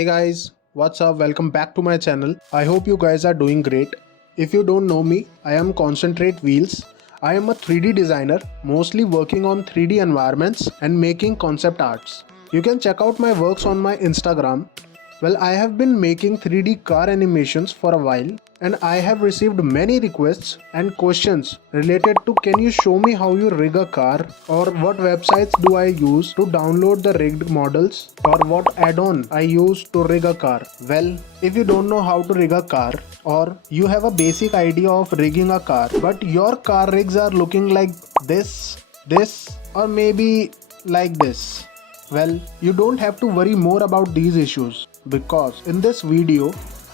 Hey guys, what's up? Welcome back to my channel. I hope you guys are doing great. If you don't know me, I am Concentrate Wheels. I am a 3D designer, mostly working on 3D environments and making concept arts. You can check out my works on my Instagram. Well, I have been making 3D car animations for a while and I have received many requests and questions related to can you show me how you rig a car, or what websites do I use to download the rigged models, or what add-on I use to rig a car. Well, if you don't know how to rig a car, or you have a basic idea of rigging a car but your car rigs are looking like this, or maybe like this, well, you don't have to worry more about these issues, because in this video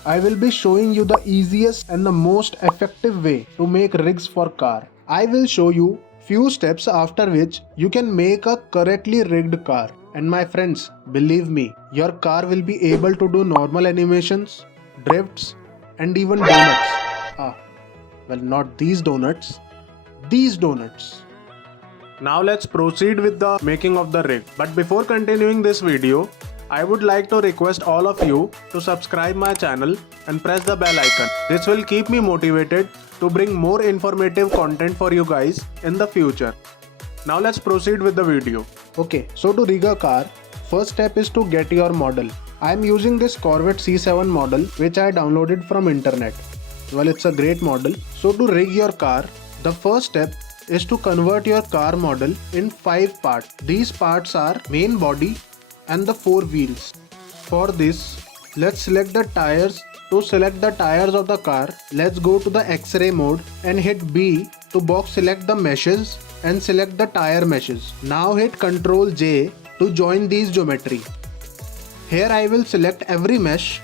I will be showing you the easiest and the most effective way to make rigs for car. I will show you few steps after which you can make a correctly rigged car. And my friends, believe me, your car will be able to do normal animations, drifts and even donuts. Well, not these donuts, these donuts. Now let's proceed with the making of the rig. But before continuing this video, I would like to request all of you to subscribe my channel and press the bell icon. This will keep me motivated to bring more informative content for you guys in the future. Now let's proceed with the video. Okay, so to rig a car, first step is to get your model. I am using this Corvette C7 model which I downloaded from internet. Well, it's a great model. So to rig your car, the first step is to convert your car model in 5 parts. These parts are main body and the 4 wheels. For this, let's select the tires. To select the tires of the car, let's go to the X-ray mode and hit B to box select the meshes and select the tire meshes. Now hit Ctrl J to join these geometry. Here I will select every mesh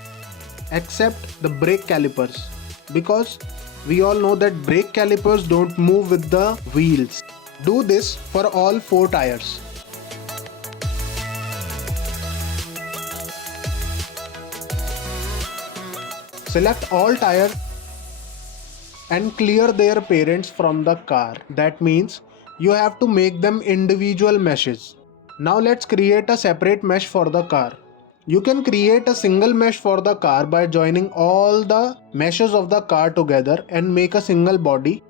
except the brake calipers, because we all know that brake calipers don't move with the wheels. Do this for all 4 tires. Select all tires and clear their parents from the car. That means you have to make them individual meshes. Now let's create a separate mesh for the car. You can create a single mesh for the car by joining all the meshes of the car together and make a single body.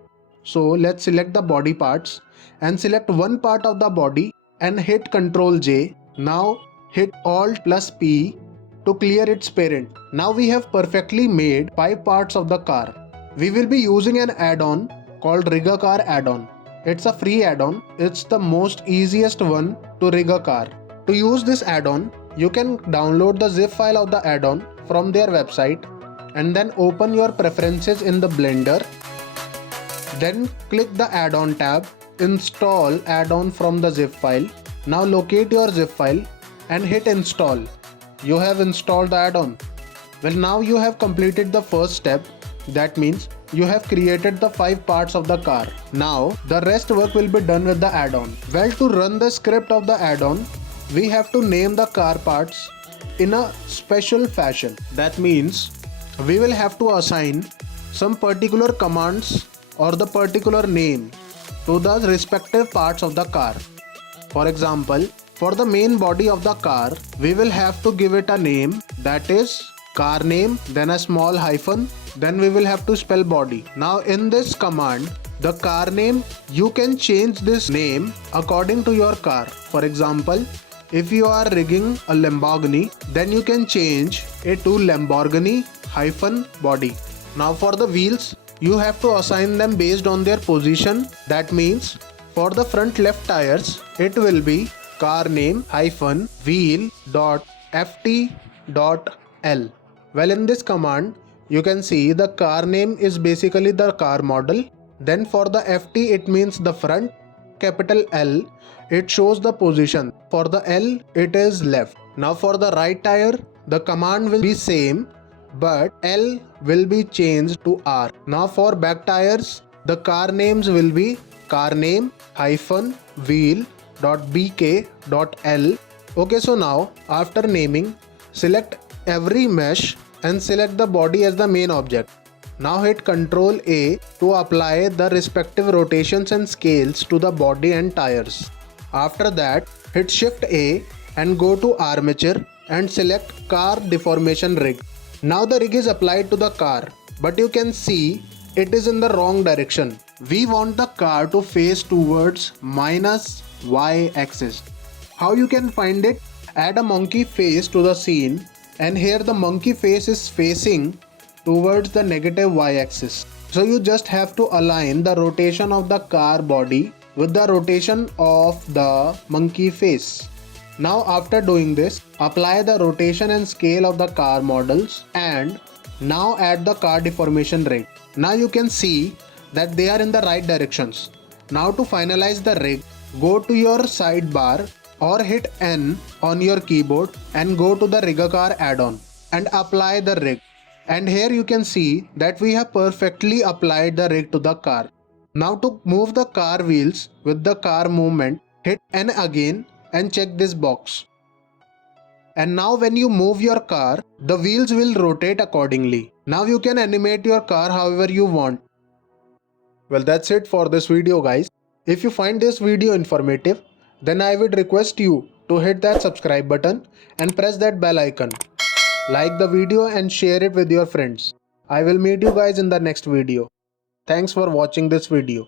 So let's select the body parts and select one part of the body and hit Ctrl J. Now hit Alt plus P to clear its parent. Now we have perfectly made 5 parts of the car. We will be using an add-on called Rig a Car add-on. It's a free add-on. It's the most easiest one to rig a car. To use this add-on, you can download the zip file of the add-on from their website and then open your preferences in the Blender. Then click the add-on tab, install add-on from the zip file. Now locate your zip file and hit install. You have installed the add-on. Well, now you have completed the first step. That means you have created the 5 parts of the car. Now the rest work will be done with the add-on. Well, to run the script of the add-on, we have to name the car parts in a special fashion. That means we will have to assign some particular commands or the particular name to the respective parts of the car. For example, for the main body of the car, we will have to give it a name, that is car name, then a small hyphen, then we will have to spell body. Now in this command, the car name, you can change this name according to your car. For example, if you are rigging a Lamborghini, then you can change it to Lamborghini hyphen body. Now for the wheels, you have to assign them based on their position. That means for the front left tires, it will be car name hyphen wheel dot ft dot l. Well, in this command, you can see the car name is basically the car model. Then for the ft, it means the front. Capital L, it shows the position. For the L, it is left. Now for the right tire, the command will be same, but L will be changed to R. Now for back tires, the car names will be car name hyphen wheel dot bk dot l. Okay, so now after naming, select every mesh and select the body as the main object. Now hit Ctrl A to apply the respective rotations and scales to the body and tires. After that, hit Shift A and go to armature and select car deformation rig. Now the rig is applied to the car, but you can see it is in the wrong direction. We want the car to face towards minus y axis. How you can find it? Add a monkey face to the scene, and here the monkey face is facing towards the negative y axis. So you just have to align the rotation of the car body with the rotation of the monkey face. Now after doing this, apply the rotation and scale of the car models, and now add the car deformation rig. Now you can see that they are in the right directions. Now to finalize the rig, go to your sidebar or hit N on your keyboard and go to the Rigacar add-on and apply the rig. And here you can see that we have perfectly applied the rig to the car. Now to move the car wheels with the car movement, hit N again and check this box. And now when you move your car, the wheels will rotate accordingly. Now you can animate your car however you want. Well, that's it for this video, guys. If you find this video informative, then I would request you to hit that subscribe button and press that bell icon. Like the video and share it with your friends. I will meet you guys in the next video. Thanks for watching this video.